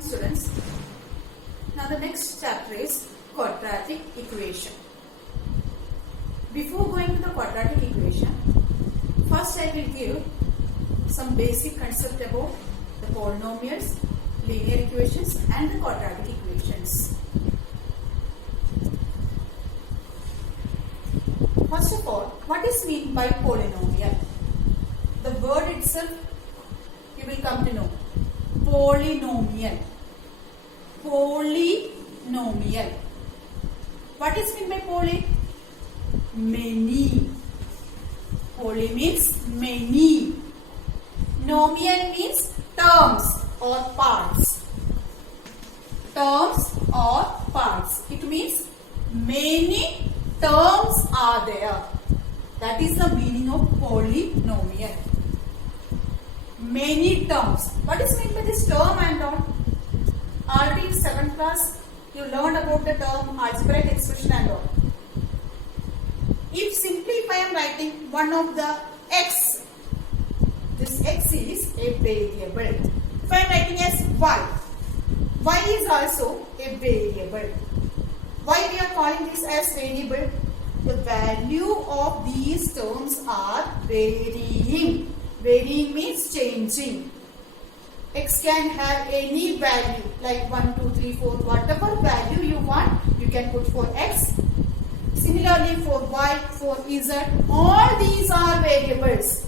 Students, now the next chapter is quadratic equation. Before going to the quadratic equation, first I will give some basic concept about the polynomials, linear equations and the quadratic equations. First of all, what is meant by polynomial? The word itself you will come to know. Polynomial. Polynomial. What is meant by poly? Many. Poly means many. Nomial means terms or parts. Terms or parts. It means many terms are there. That is the meaning of polynomial. Many terms. What is meant by this term and all? Already in 7th class you learned about the term algebraic expression and all. If I am writing one of the x, this x is a variable. If I am writing as y is also a variable. Why we are calling this as variable? The value of these terms are varying. Varying means changing. X can have any value like 1, 2, 3, 4, whatever value you want, you can put for x. Similarly for y, for z, all these are variables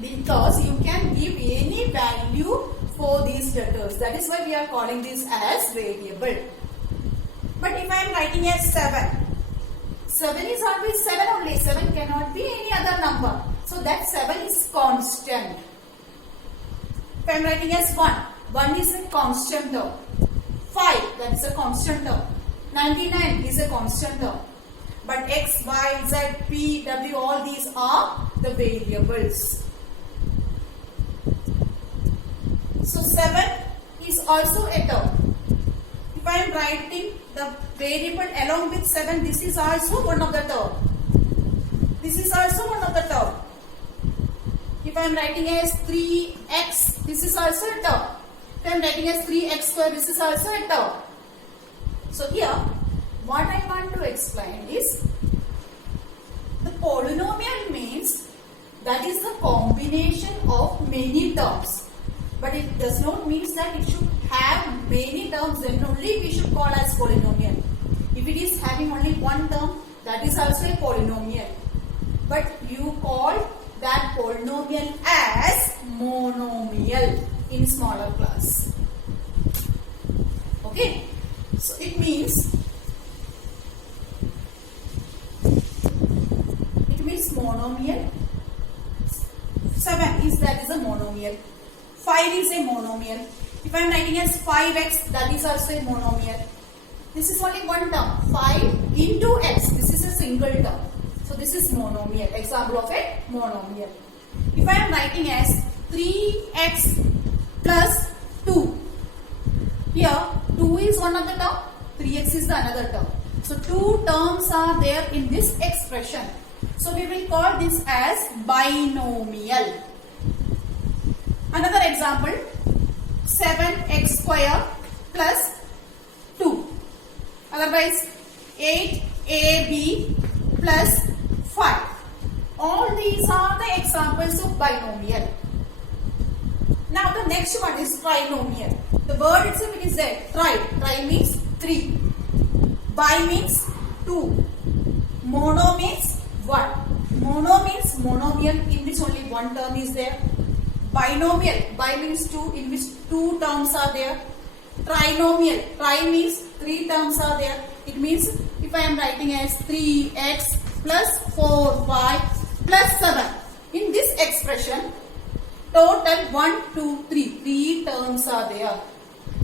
because you can give any value for these letters. That is why we are calling this as variable. But if I am writing as 7 is always 7 only. 7 cannot be any other number. So that 7 is constant. If I am writing as 1 is a constant term. 5, that is a constant term. 99 is a constant term. But x, y, z, p, w, all these are the variables. So 7 is also a term. If I am writing the variable along with 7, this is also one of the term. This is also one of the term. If I am writing as 3x, this is also a term. If I am writing as 3x square, this is also a term. So here, what I want to explain is, the polynomial means that is the combination of many terms. But it does not mean that it should have many terms, then only we should call as polynomial. If it is having only one term, that is also a polynomial. But you call that polynomial as monomial in smaller class. Okay? So it means monomial. 7 is that is a monomial. 5 is a monomial. If I am writing as 5x, that is also a monomial. This is only one term. 5 into x. This is a single term. So this is monomial. Example of a monomial. If I am writing as 3x plus 2. Here 2 is one of the term. 3x is the another term. So 2 terms are there in this expression. So we will call this as binomial. Another example, 7x square plus 2. Otherwise, 8ab plus 5. All these are the examples of binomial. Now the next one is trinomial. The word itself is there. Tri means 3. Bi means 2. Mono means 1. Mono means monomial in which only one term is there. Binomial, bi means 2 in which 2 terms are there. Trinomial, tri means 3 terms are there. It means if I am writing as 3x plus 4y plus 7. In this expression, total 1, 2, 3. 3 terms are there.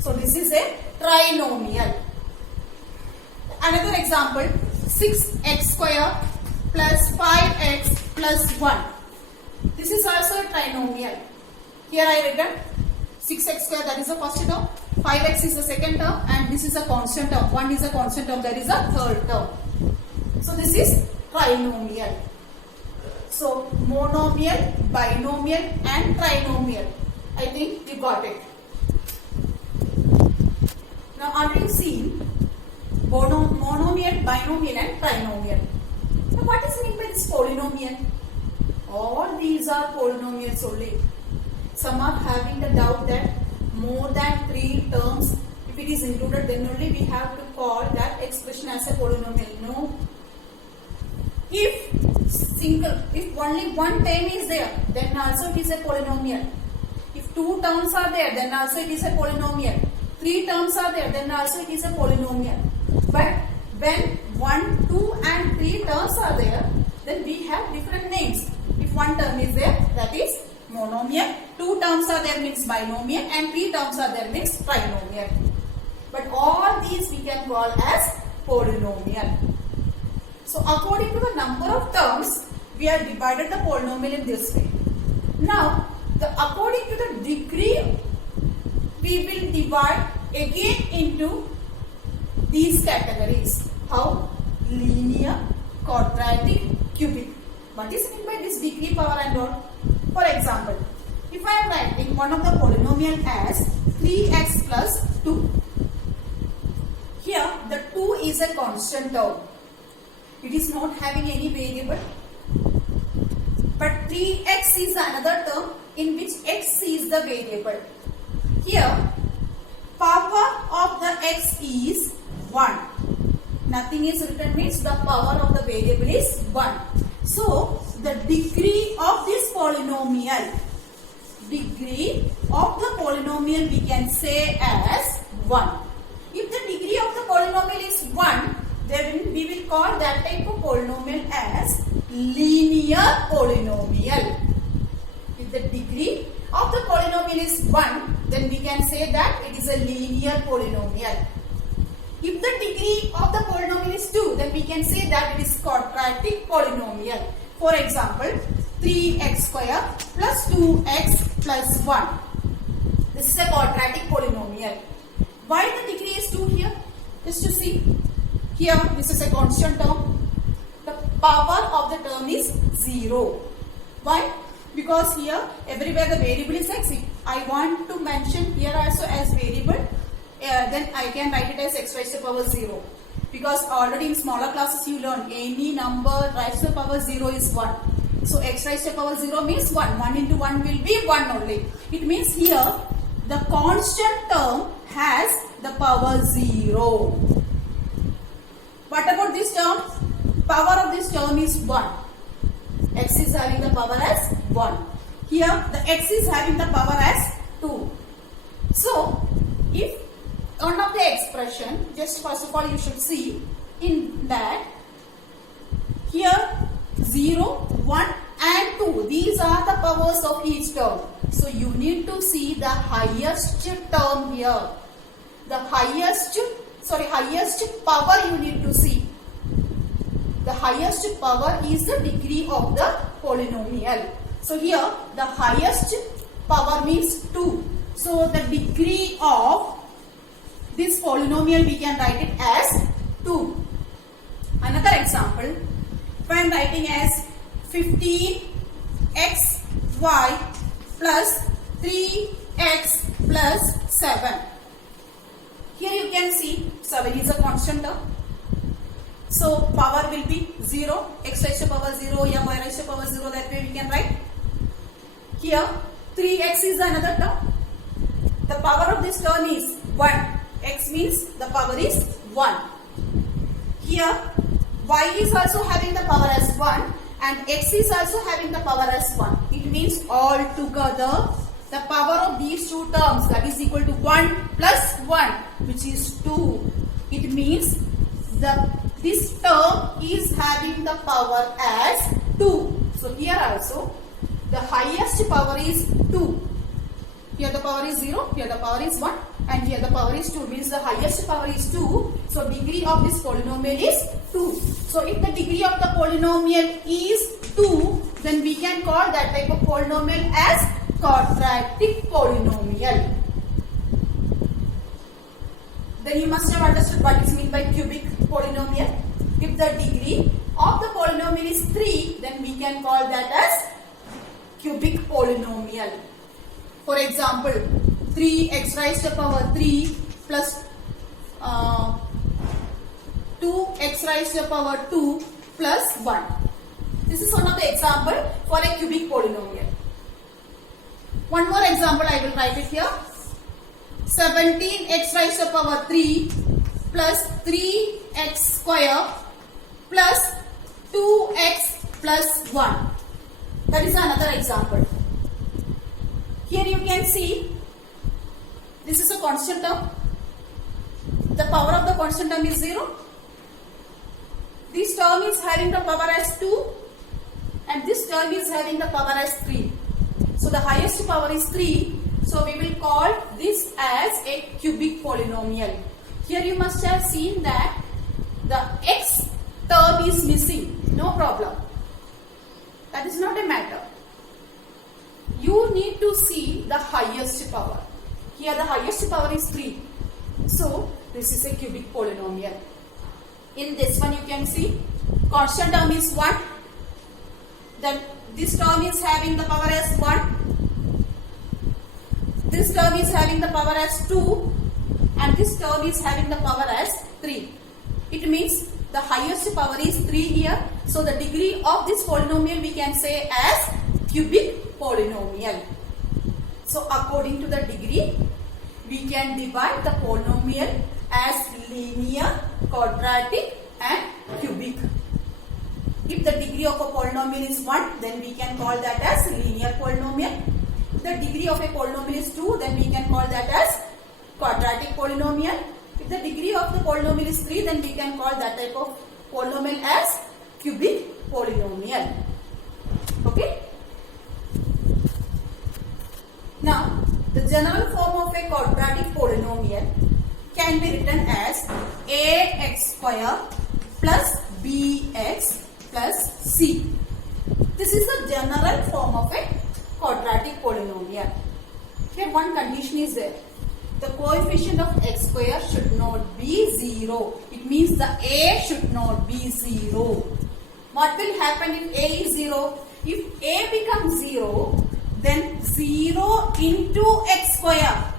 So this is a trinomial. Another example, 6x square plus 5x plus 1. This is also a trinomial. Here I written 6x square, that is the first term, 5x is the second term, and this is a constant term. 1 is a constant term, that is a third term. So this is trinomial. So monomial, binomial and trinomial. I think you got it. Now already seen monomial, binomial and trinomial. Now what is meant by this polynomial? All these are polynomials only. Some are having the doubt that more than 3 terms, if it is included, then only we have to call that expression as a polynomial. No. If only one term is there, then also it is a polynomial. If 2 terms are there, then also it is a polynomial. 3 terms are there, then also it is a polynomial. But when 1, 2 and 3 terms are there, then we have different names. If 1 term is there, that is monomial. 2 terms are there means binomial, and 3 terms are there means trinomial. But all these we can call as polynomial. So according to the number of terms, we have divided the polynomial in this way. Now, according to the degree, we will divide again into these categories. How? Linear, quadratic, cubic. What is meant by this degree, power and all? For example, if I am writing one of the polynomial as 3x plus 2. Here, the 2 is a constant term. It is not having any variable. But 3x is another term in which x is the variable. Here, power of the x is 1. Nothing is written means the power of the variable is 1. So, the degree of this polynomial, we can say as 1. If the degree of the polynomial is 1, then we will call that type of polynomial as linear polynomial. If the degree of the polynomial is 1, then we can say that it is a linear polynomial. If the degree of the polynomial is 2, then we can say that it is quadratic polynomial. For example, 3x square plus 2x plus 1. This is a quadratic polynomial. Why the degree is 2 here? Just to see. Here, this is a constant term. The power of the term is 0. Why? Because here, everywhere the variable is x. If I want to mention here also as variable, then I can write it as x raised to the power 0. Because already in smaller classes you learn any number raised to the power 0 is 1. So x raised to the power 0 means 1. 1 into 1 will be 1 only. It means here the constant term has the power 0. What about this term? Power of this term is 1. X is having the power as 1. Here the x is having the power as 2. So if one of the expression, just first of all you should see in that here 0, 1 and 2, these are the powers of each term. So you need to see the highest term here. The highest power you need to see. The highest power is the degree of the polynomial. So here the highest power means 2. So the degree of this polynomial we can write it as 2. Another example, if I am writing as 15xy plus 3x plus 7. Here you can see 7 is a constant term. So power will be 0, x raised to power 0, y raised to power 0, that way we can write. Here 3x is another term. The power of this term is 1. X means the power is 1. Here y is also having the power as 1 and x is also having the power as 1. It means all together the power of these two terms, that is equal to 1 plus 1, which is 2. It means this term is having the power as 2. So here also the highest power is 2. Here the power is 0, here the power is 1 and here the power is 2, means the highest power is 2. So degree of this polynomial is 2. So if the degree of the polynomial is 2, then we can call that type of polynomial as quadratic polynomial. Then you must have understood what is meant by cubic polynomial. If the degree of the polynomial is 3, then we can call that as cubic polynomial. For example, 3x raised to the power 3 plus raised to the power 2 plus 1. This is one of the example for a cubic polynomial. One more example I will write it here. 17x raised to the power 3 plus 3x square plus 2x plus 1. That is another example. Here you can see this is a constant term. The power of the constant term is 0. This term is having the power as 2 and this term is having the power as 3. So the highest power is 3. So we will call this as a cubic polynomial. Here you must have seen that the x term is missing. No problem. That is not a matter. You need to see the highest power. Here the highest power is 3. So this is a cubic polynomial. In this one you can see constant term is 1. Then this term is having the power as 1. This term is having the power as 2. And this term is having the power as 3. It means the highest power is 3 here. So the degree of this polynomial we can say as cubic polynomial. So according to the degree, we can divide the polynomial as linear, quadratic and cubic. If the degree of a polynomial is 1, then we can call that as linear polynomial. If the degree of a polynomial is 2, then we can call that as quadratic polynomial. If the degree of the polynomial is 3, then we can call that type of polynomial as cubic polynomial. Okay? Now, the general form of a quadratic polynomial can be written as ax square plus bx plus c. This is the general form of a quadratic polynomial. Here one condition is there. The coefficient of x square should not be 0. It means the a should not be 0. What will happen if a is 0? If a becomes 0, then 0 into x square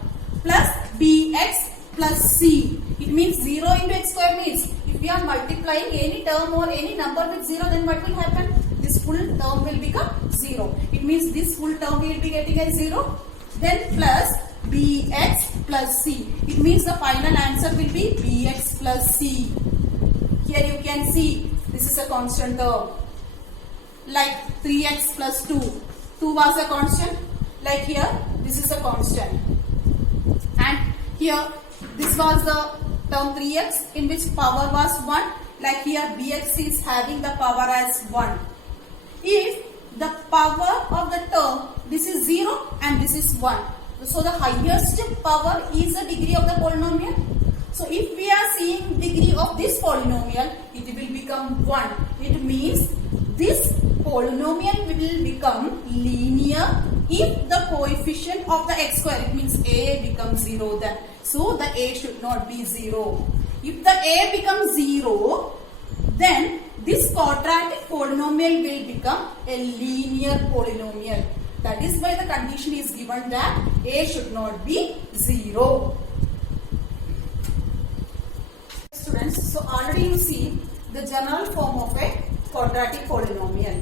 plus bx plus c. It means 0 into x square means if we are multiplying any term or any number with 0, then what will happen? This full term will become 0. It means this full term we will be getting as 0. Then plus bx plus c. It means the final answer will be bx plus c. Here you can see this is a constant term. Like 3x plus 2. 2 was a constant. Like here this is a constant. And here this was the term 3x in which power was 1. Like here bx is having the power as 1. If the power of the term, this is 0 and this is 1. So the highest power is the degree of the polynomial. So if we are seeing degree of this polynomial, it will become 1. It means this polynomial will become linear if the coefficient of the x square, it means a becomes 0 then. So the a should not be 0. If the a becomes 0, then this quadratic polynomial will become a linear polynomial. That is why the condition is given that a should not be 0. Students, so already you see the general form of a quadratic polynomial.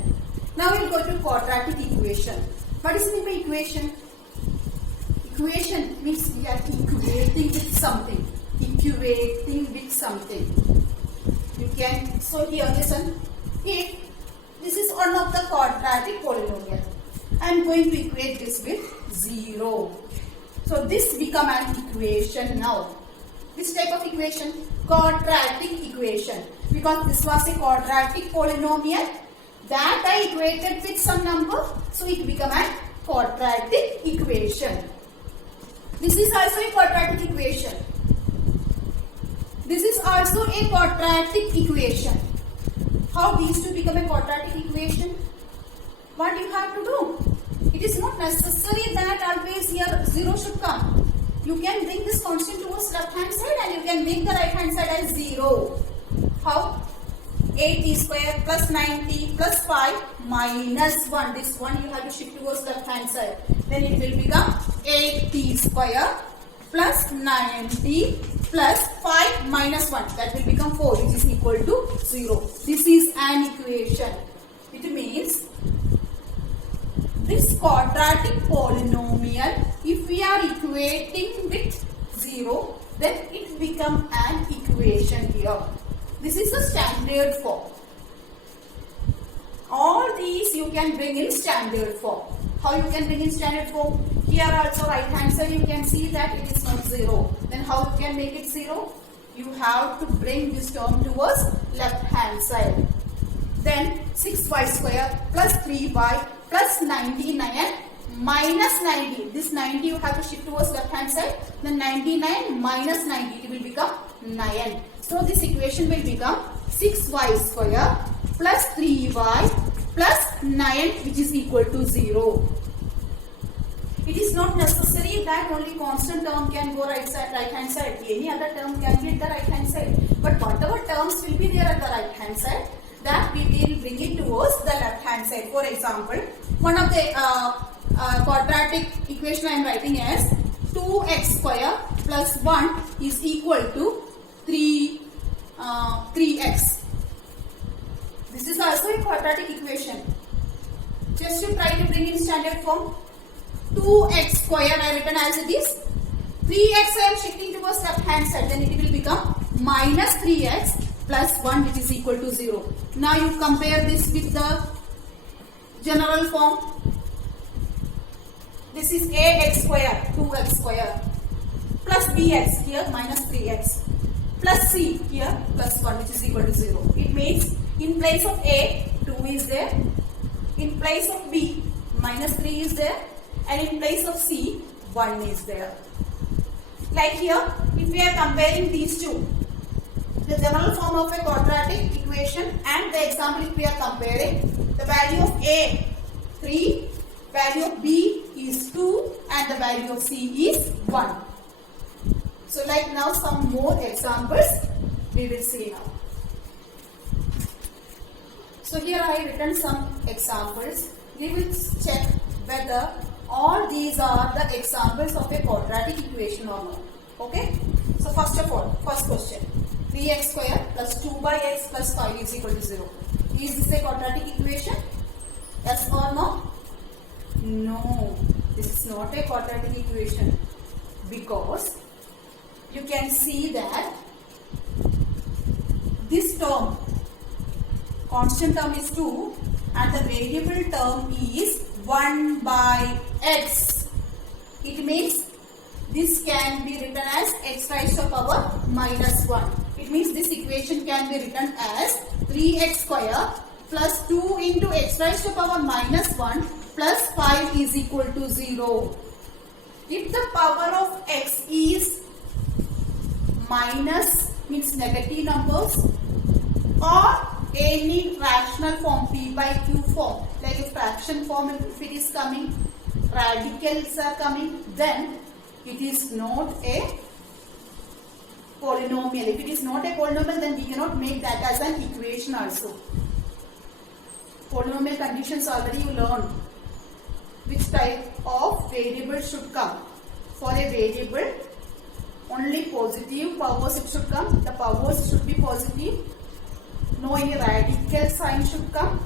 Now we will go to quadratic equation. What is the mean by equation? Equation means we are equating with something. Equating with something. You can, so here listen, if this is one of the quadratic polynomial, I am going to equate this with 0. So this become an equation now. Which type of equation? Quadratic equation. Because this was a quadratic polynomial that I equated with some number, so it become a quadratic equation. This is also a quadratic equation. This is also a quadratic equation. How these two become a quadratic equation? What you have to do? It is not necessary that always here 0 should come. You can bring this constant towards left hand side and you can make the right hand side as 0. How? 8t square plus 9t plus 5 minus 1. This one you have to shift towards left hand side. Then it will become 8t square plus 9t plus 5 minus 1, that will become 4, which is equal to 0. This is an equation. It means this quadratic polynomial, if we are equating with 0, then it becomes an equation here. This is a standard form. All these you can bring in standard form. How you can bring in standard form? Here also right hand side you can see that it is not 0. Then how you can make it 0? You have to bring this term towards left hand side. Then 6y square plus 3y plus 99 minus 90. This 90 you have to shift towards left hand side. Then 99 minus 90, it will become 9. So this equation will become 6y square plus 3y plus 9, which is equal to 0. It is not necessary that only constant term can go right hand side. Any other term can be at the right hand side. But whatever terms will be there at the right hand side, that we will bring it towards the left hand side. For example, one of the quadratic equation I am writing as 2x square plus 1 is equal to 3x. This is also a quadratic equation. Just to try to bring in standard form, 2x square I written as it is. 3x I am shifting towards left hand side, then it will become minus 3x plus 1, which is equal to 0. Now you compare this with the general form. This is ax square, 2x square plus bx here minus 3x plus c here plus 1, which is equal to 0. It means in place of a, 2 is there. In place of b, minus 3 is there. And in place of c, 1 is there. Like here, if we are comparing these two, the general form of a quadratic equation and the example if we are comparing, the value of a, 3, value of b is 2 and the value of c is 1. So like now some more examples we will see now. So here I have written some examples. We will check whether all these are the examples of a quadratic equation or not. Okay. So first of all, first question. 3x square plus 2x plus 5 is equal to 0. Is this a quadratic equation? Yes or no? No. This is not a quadratic equation. Because you can see that this term, constant term is 2 and the variable term is 1 by x. It means this can be written as x raised to power minus 1. It means this equation can be written as 3x square plus 2 into x raised to power minus 1 plus 5 is equal to 0. If the power of x is minus, means negative numbers, or any rational form, p by q form, like a fraction form, if it is coming, radicals are coming, then it is not a polynomial. If it is not a polynomial, then we cannot make that as an equation also. Polynomial conditions already you learned. Which type of variable should come? For a variable, only positive powers it should come. The powers should be positive. No any radical sign should come.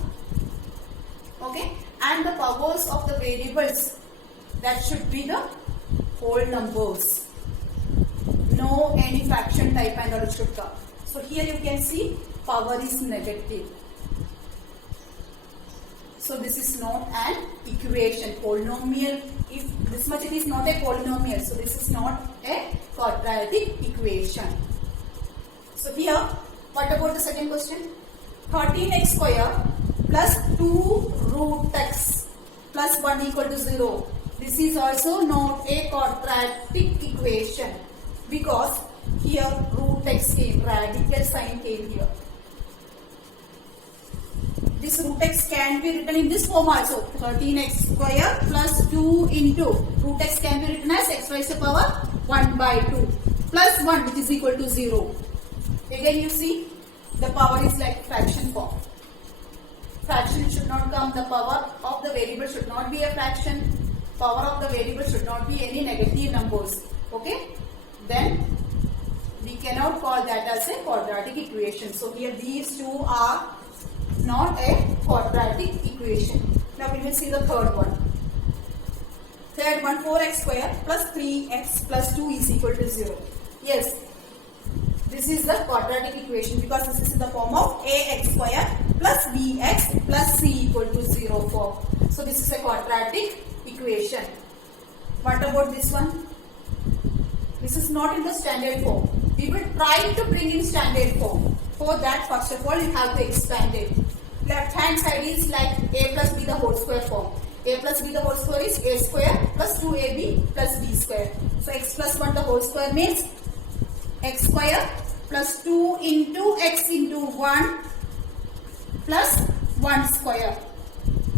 Okay. And the powers of the variables, that should be the whole numbers. No any fraction type and all should come. So here you can see power is negative. So this is not an equation. Polynomial, if this much it is not a polynomial, so this is not a quadratic equation. So here, what about the second question? 13x square plus 2 root x plus 1 equal to 0. This is also not a quadratic equation because here root x came, radical sign came here. This root x can be written in this form also. 13x square plus 2 into root x can be written as x raised to power 1 by 2 plus 1, which is equal to 0. Again you see the power is like fraction form. Fraction should not come. The power of the variable should not be a fraction. Power of the variable should not be any negative numbers. Okay. Then cannot call that as a quadratic equation. So here these two are not a quadratic equation. Now we will see the third one. Third one, 4x square plus 3x plus 2 is equal to 0. Yes, this is the quadratic equation because this is in the form of ax square plus bx plus c equal to 0 form. So this is a quadratic equation. What about this one? This is not in the standard form. We will try to bring in standard form. For that, first of all, you have to expand it. Left hand side is like a plus b the whole square form. A plus b the whole square is a square plus 2ab plus b square. So x plus 1 the whole square means x square plus 2 into x into 1 plus 1 square.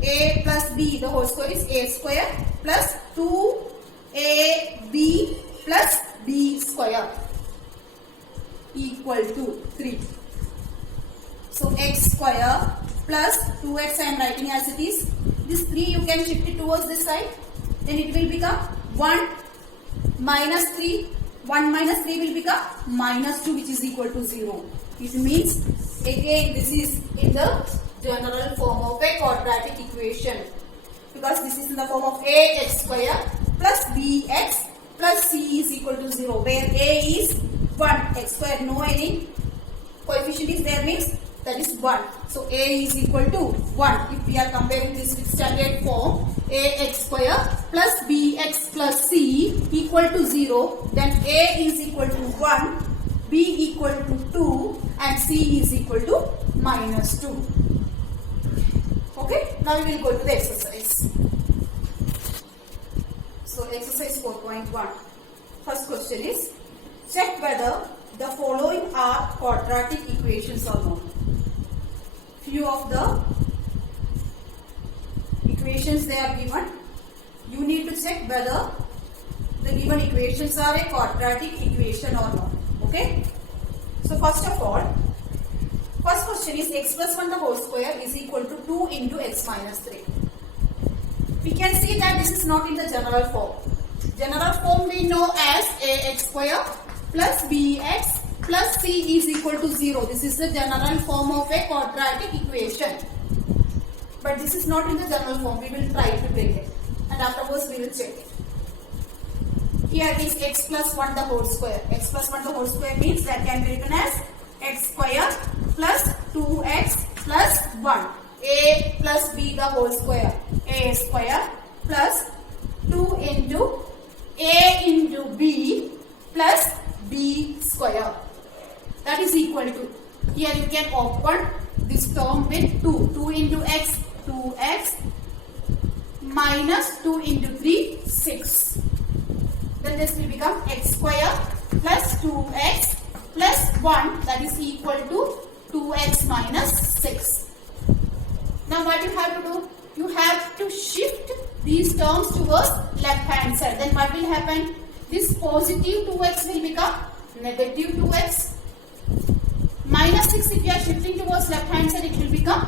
A plus b the whole square is a square plus 2ab plus b square equal to 3. So x square plus 2x I am writing as it is. This 3 you can shift it towards this side. Then it will become 1 minus 3. 1 minus 3 will become minus 2 which is equal to 0. It means again this is in the general form of a quadratic equation. Because this is in the form of ax square plus bx plus c is equal to 0. Where a is 1. X square no any coefficient is there means that is 1. So a is equal to 1. If we are comparing this with standard form, ax square plus bx plus c equal to 0, then a is equal to 1, b equal to 2 and c is equal to minus 2. Okay, now we will go to the exercise. So exercise 4.1. First question is, check whether the following are quadratic equations or not. Few of the equations they are given. You need to check whether the given equations are a quadratic equation or not. Okay. So first of all, first question is x plus 1 the whole square is equal to 2 into x minus 3. We can see that this is not in the general form. General form we know as ax square plus bx plus c is equal to 0. This is the general form of a quadratic equation. But this is not in the general form. We will try to bring it. And afterwards we will check it. Here is x plus 1 the whole square. X plus 1 the whole square means that can be written as x square plus 2x plus 1. A plus b the whole square. A square plus 2 into a into b plus b square. That is equal to, here you can open this term with 2. 2 into x, 2x minus 2 into 3, 6. Then this will become x square plus 2x plus 1, that is equal to 2x minus 6. Now what you have to do? You have to shift these terms towards left hand side. Then what will happen? This positive 2x will become negative 2x. Minus 6, if you are shifting towards left hand side, it will become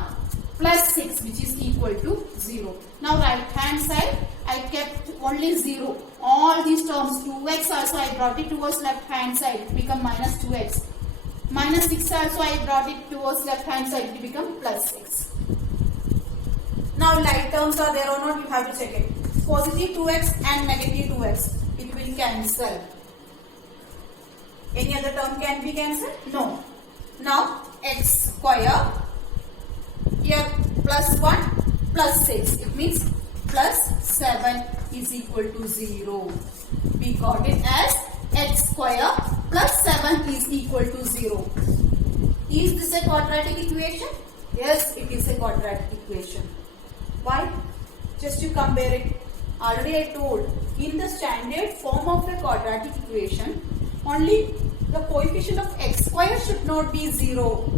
plus 6 which is equal to 0. Now right hand side, I kept only 0. All these terms 2x also I brought it towards left hand side, it become minus 2x. Minus 6 also I brought it towards left hand side, it become plus 6. Now like terms are there or not, you have to check it. Positive 2x and negative 2x, it will cancel. Any other term can be cancelled? No. Now x square, here plus 1 plus 6, it means plus 7 is equal to 0. We got it as x square plus 7 is equal to 0. Is this a quadratic equation? Yes, it is a quadratic equation. Why? Just to compare it. Already I told, in the standard form of a quadratic equation, only the coefficient of x square should not be 0.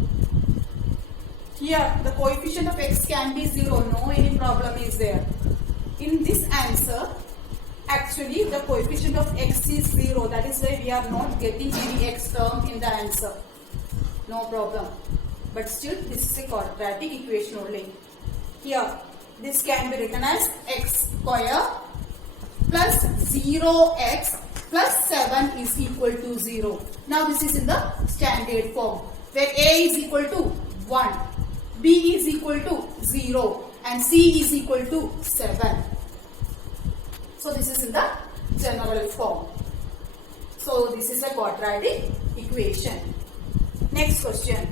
Here, the coefficient of x can be 0. No any problem is there. In this answer, actually the coefficient of x is 0. That is why we are not getting any x term in the answer. No problem. But still, this is a quadratic equation only. Here, this can be written as x square plus 0x plus 7 is equal to 0. Now this is in the standard form where A is equal to 1, B is equal to 0 and C is equal to 7. So this is in the general form. So this is a quadratic equation. Next question.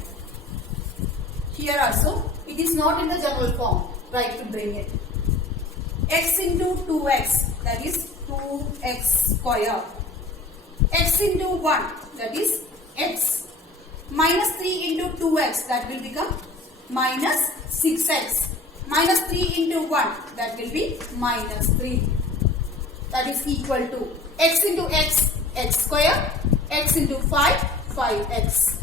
Here also it is not in the general form. Try to bring it. X into 2x, that is 2x square. X into 1, that is x. Minus 3 into 2x, that will become minus 6x. Minus 3 into 1, that will be minus 3. That is equal to x into x, x square. X into 5, 5x.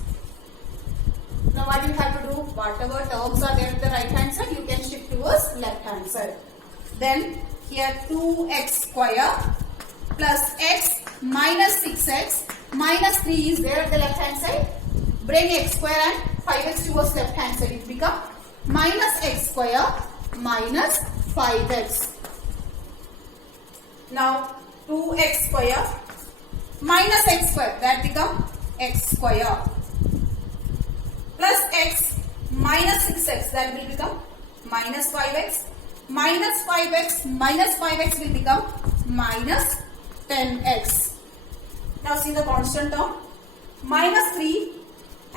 Now what you have to do? Whatever terms are there at the right hand side, you can shift towards left hand side. Then here 2x square plus x minus 6x minus 3 is there at the left hand side. Bring x square and 5x towards left hand side. It becomes minus x square minus 5x. Now 2x square minus x square, that becomes x square, plus x minus 6x, that will become minus 5x. Minus 5x minus 5x will become minus 10x. Now see the constant term. Minus 3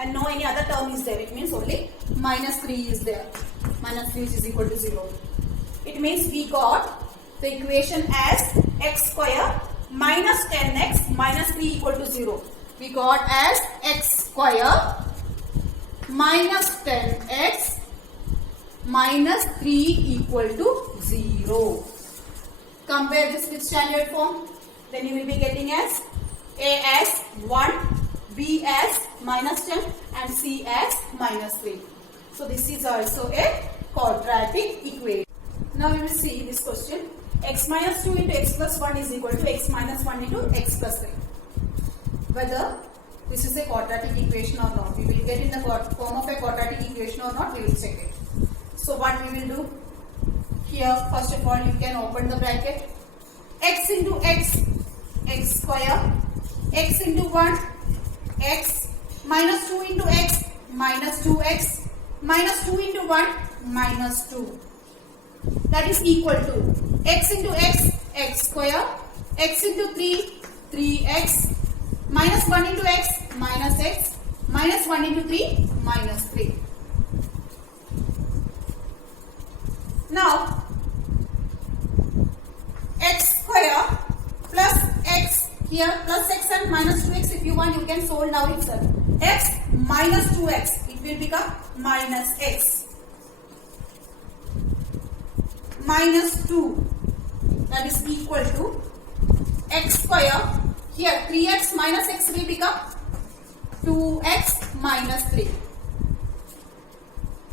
and no any other term is there. It means only minus 3 is there. Minus 3 is equal to 0. It means we got the equation as x square minus 10x minus 3 equal to 0. We got as x square minus 10x minus 3 equal to 0. Compare this with standard form. Then you will be getting as A as 1, B as minus 10 and C as minus 3. So this is also a quadratic equation. Now we will see this question. X minus 2 into x plus 1 is equal to x minus 1 into x plus 3. Whether this is a quadratic equation or not. We will get in the form of a quadratic equation or not. We will check it. So what we will do? Here first of all you can open the bracket. X into x, x square. X into 1, x. Minus 2 into x, minus 2x. Minus 2 into 1, minus 2. That is equal to x into x, x square. X into 3, 3x. Minus 1 into x, minus x. Minus 1 into 3, minus 3. Now, x square plus x, here plus x and minus 2x, if you want you can solve now itself. X minus 2x, it will become minus x. Minus 2, that is equal to x square. Here 3x minus x will become 2x minus 3.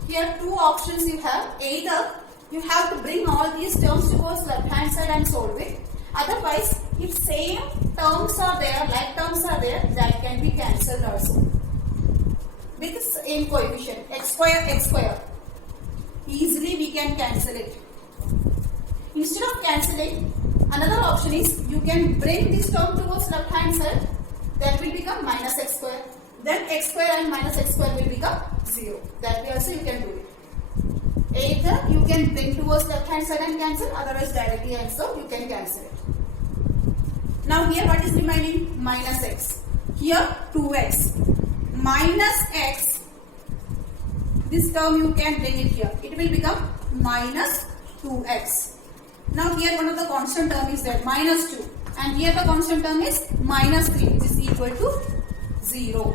Here two options you have. Either you have to bring all these terms towards left hand side and solve it. Otherwise, if same terms are there, like terms are there, that can be cancelled also. With the same coefficient, x square. Easily we can cancel it. Instead of cancelling, another option is you can bring this term towards left hand side. That will become minus x square. Then x square and minus x square will become 0. That way also you can do it. Either you can bring towards left hand side and cancel, otherwise directly also you can cancel it. Now here what is remaining? Minus x. Here 2x. Minus x. This term you can bring it here. It will become minus 2x. Now here one of the constant term is there, minus 2. And here the constant term is minus 3, which is equal to 0.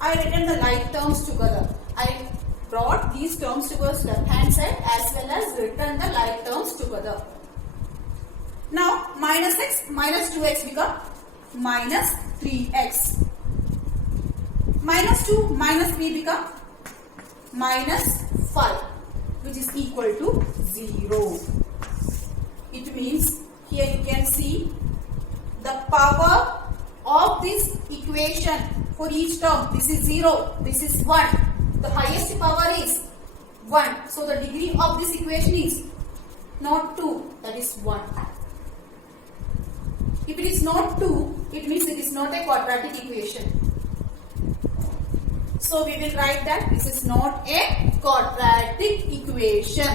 I written the like terms together. I brought these terms towards left hand side as well as written the like terms together. Now minus x minus 2x become minus 3x. Minus 2 minus 3 become minus 5, which is equal to 0. It means here you can see the power of this equation for each term. This is 0, this is 1. The highest power is 1. So the degree of this equation is not 2, that is 1. If it is not 2, it means it is not a quadratic equation. So we will write that this is not a quadratic equation.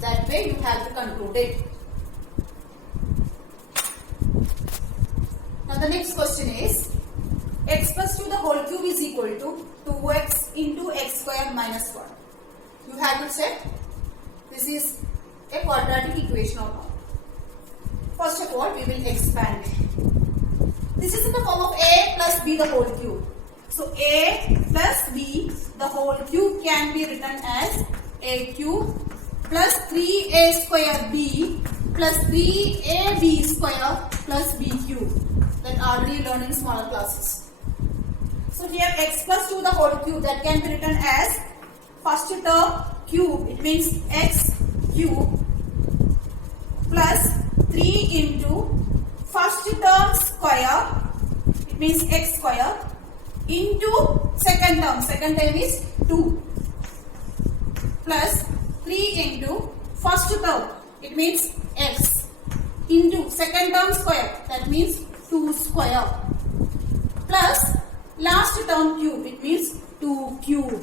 That way you have to conclude it. Now the next question is, x plus 2 the whole cube is equal to 2x into x square minus 1. You have to check this is a quadratic equation or not. First of all, we will expand it. This is in the form of a plus b the whole cube. So a plus b the whole cube can be written as a cube plus 3a square b plus 3ab square plus b cube. That already learned in smaller classes. So here x plus 2 the whole cube, that can be written as first term cube. It means x cube plus 3 into first term square. It means x square into second term. Second term is 2 plus 3 into first term. It means x into second term square. That means 2 square plus last term cube. It means 2 cube.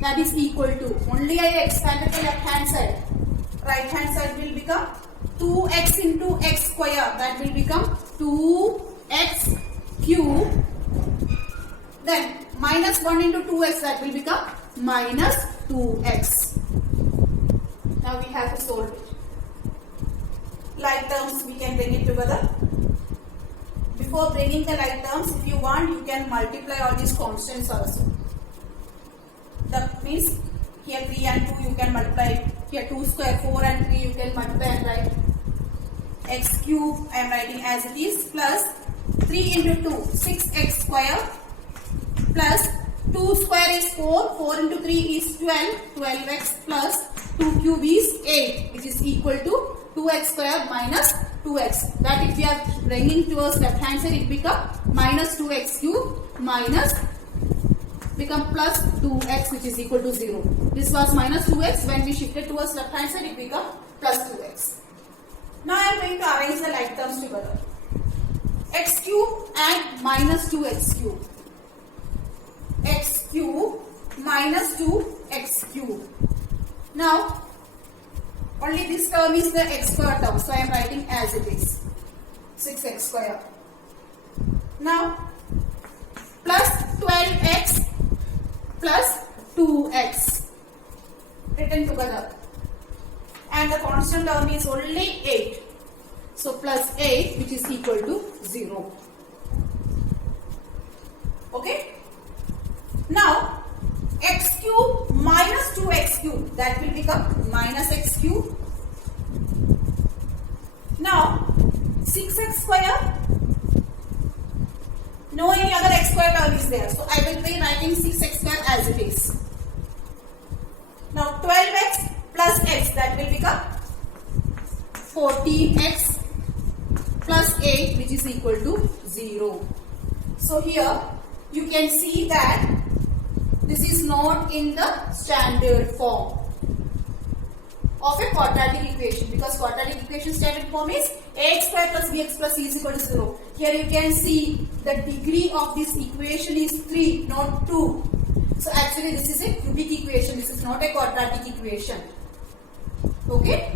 That is equal to, only I expanded the left hand side. Right hand side will become 2x into x square. That will become 2x cube. Then minus 1 into 2x, that will become minus 2x. Now we have to solve it. Like terms, we can bring it together. Before bringing the like terms, if you want, you can multiply all these constants also. That means here 3 and 2 you can multiply. Here 2 square, 4 and 3 you can multiply and write. X cube I am writing as it is plus 3 into 2, 6x square plus 2 square is 4, 4 into 3 is 12, 12x plus 2 cube is 8, which is equal to 2x square minus 2x. That if we are bringing towards left hand side, it become minus 2x cube minus become plus 2x, which is equal to 0. This was minus 2x. When we shifted towards left hand side, it become plus 2x. Now I am going to arrange the like terms together. X cube and minus 2x cube. X cube minus 2x cube. Now only this term is the x square term, so I am writing as it is, 6x square. Now plus 12x plus 2x written together, and the constant term is only 8, so plus 8, which is equal to 0. Okay. Now x cube minus 2x cube, that will become minus x cube. Now 6x square, no any other x square term is there, so I will be writing 6x square as it is. Now 12x plus x, that will become 14x plus 8, which is equal to 0. So here you can see that this is not in the standard form of a quadratic equation, because quadratic equation standard form is ax square plus bx plus c is equal to 0. Here you can see the degree of this equation is 3, not 2. So actually this is a cubic equation. This is not a quadratic equation. Okay.